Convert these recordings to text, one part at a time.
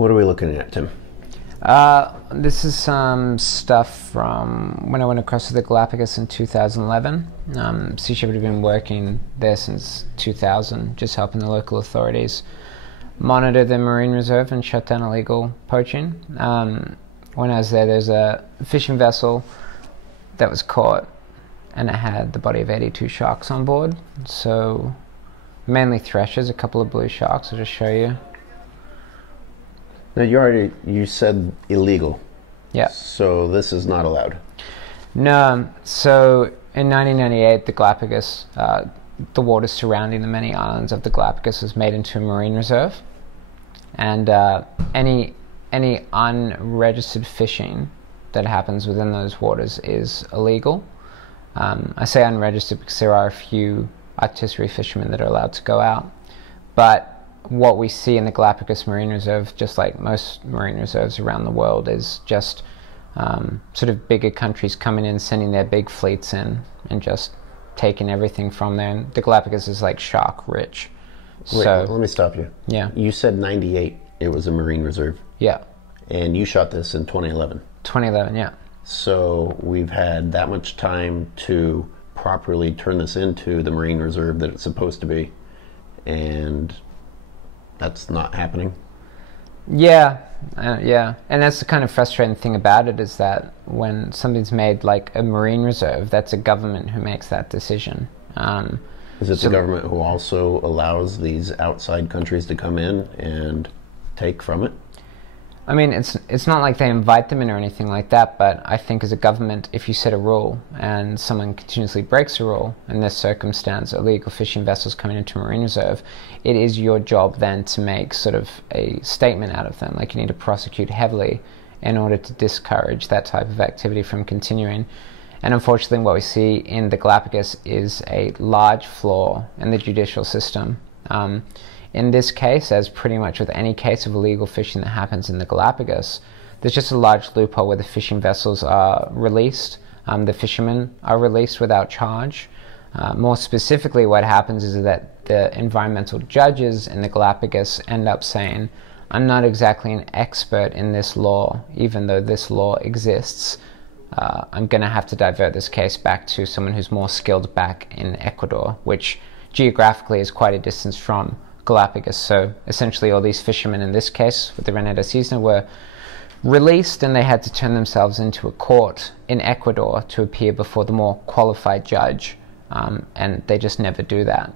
What are we looking at, Tim? This is some stuff from when I went across to the Galapagos in 2011. Sea Shepherd had been working there since 2000, just helping the local authorities monitor the marine reserve and shut down illegal poaching. When I was there's a fishing vessel that was caught, and it had the body of 82 sharks on board. So mainly threshers, a couple of blue sharks. I'll just show you. Now you said illegal. Yeah. So this is not allowed. No. So in 1998, the Galapagos, the waters surrounding the many islands of the Galapagos was made into a marine reserve, and any unregistered fishing that happens within those waters is illegal. I say unregistered because there are a few artillery fishermen that are allowed to go out, but what we see in the Galapagos Marine Reserve, just like most marine reserves around the world, is just sort of bigger countries coming in, sending their big fleets in, and just taking everything from there. And the Galapagos is like shark rich. Wait, so let me stop you. Yeah. You said 98 it was a marine reserve. Yeah. And you shot this in 2011. 2011, yeah. So we've had that much time to properly turn this into the marine reserve that it's supposed to be, and that's not happening. Yeah, yeah, and that's the kind of frustrating thing about it, is that when something's made like a marine reserve, that's a government who makes that decision. Is it the government who also allows these outside countries to come in and take from it? I mean, it's not like they invite them in or anything like that, but I think as a government, if you set a rule and someone continuously breaks the rule, in this circumstance, illegal fishing vessels coming into a marine reserve, it is your job then to make sort of a statement out of them. Like, you need to prosecute heavily in order to discourage that type of activity from continuing. And unfortunately, what we see in the Galapagos is a large flaw in the judicial system. In this case, as pretty much with any case of illegal fishing that happens in the Galapagos, there's just a large loophole where the fishing vessels are released, the fishermen are released without charge. More specifically, what happens is that the environmental judges in the Galapagos end up saying, I'm not exactly an expert in this law, even though this law exists. I'm going to have to divert this case back to someone who's more skilled back in Ecuador, which geographically is quite a distance from Galapagos. So essentially all these fishermen in this case with the Renata Cisne were released, and they had to turn themselves into a court in Ecuador to appear before the more qualified judge, and they just never do that.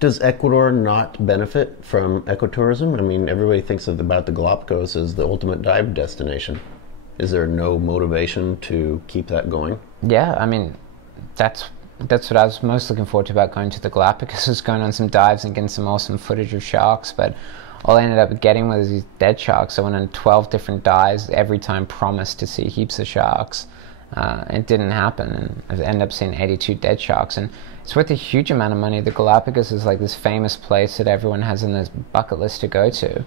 Does Ecuador not benefit from ecotourism? I mean, everybody thinks about the Galapagos as the ultimate dive destination. Is there no motivation to keep that going? Yeah, I mean, that's what I was most looking forward to about going to the Galapagos, was going on some dives and getting some awesome footage of sharks, but all I ended up getting was these dead sharks. I went on 12 different dives, every time promised to see heaps of sharks. It didn't happen, and I ended up seeing 82 dead sharks, and it's worth a huge amount of money. The Galapagos is like this famous place that everyone has on their bucket list to go to.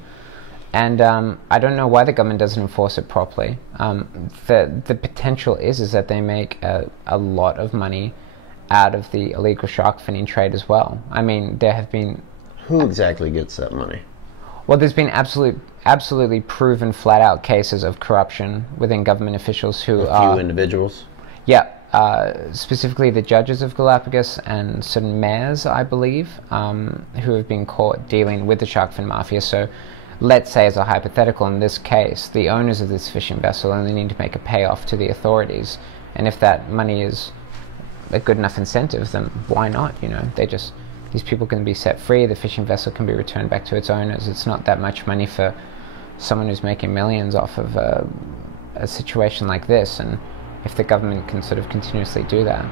And I don't know why the government doesn't enforce it properly. The potential is that they make a lot of money out of the illegal shark finning trade as well. I mean, there have been... Who exactly gets that money? Well, there's been absolutely proven flat-out cases of corruption within government officials who are... A few individuals? Yeah, specifically the judges of Galapagos and certain mayors, I believe, who have been caught dealing with the shark fin mafia. So let's say, as a hypothetical, in this case, the owners of this fishing vessel only need to make a payoff to the authorities, and if that money is a good enough incentive, then why not? You know, these people can be set free, the fishing vessel can be returned back to its owners. It's not that much money for someone who's making millions off of a situation like this, and if the government can sort of continuously do that.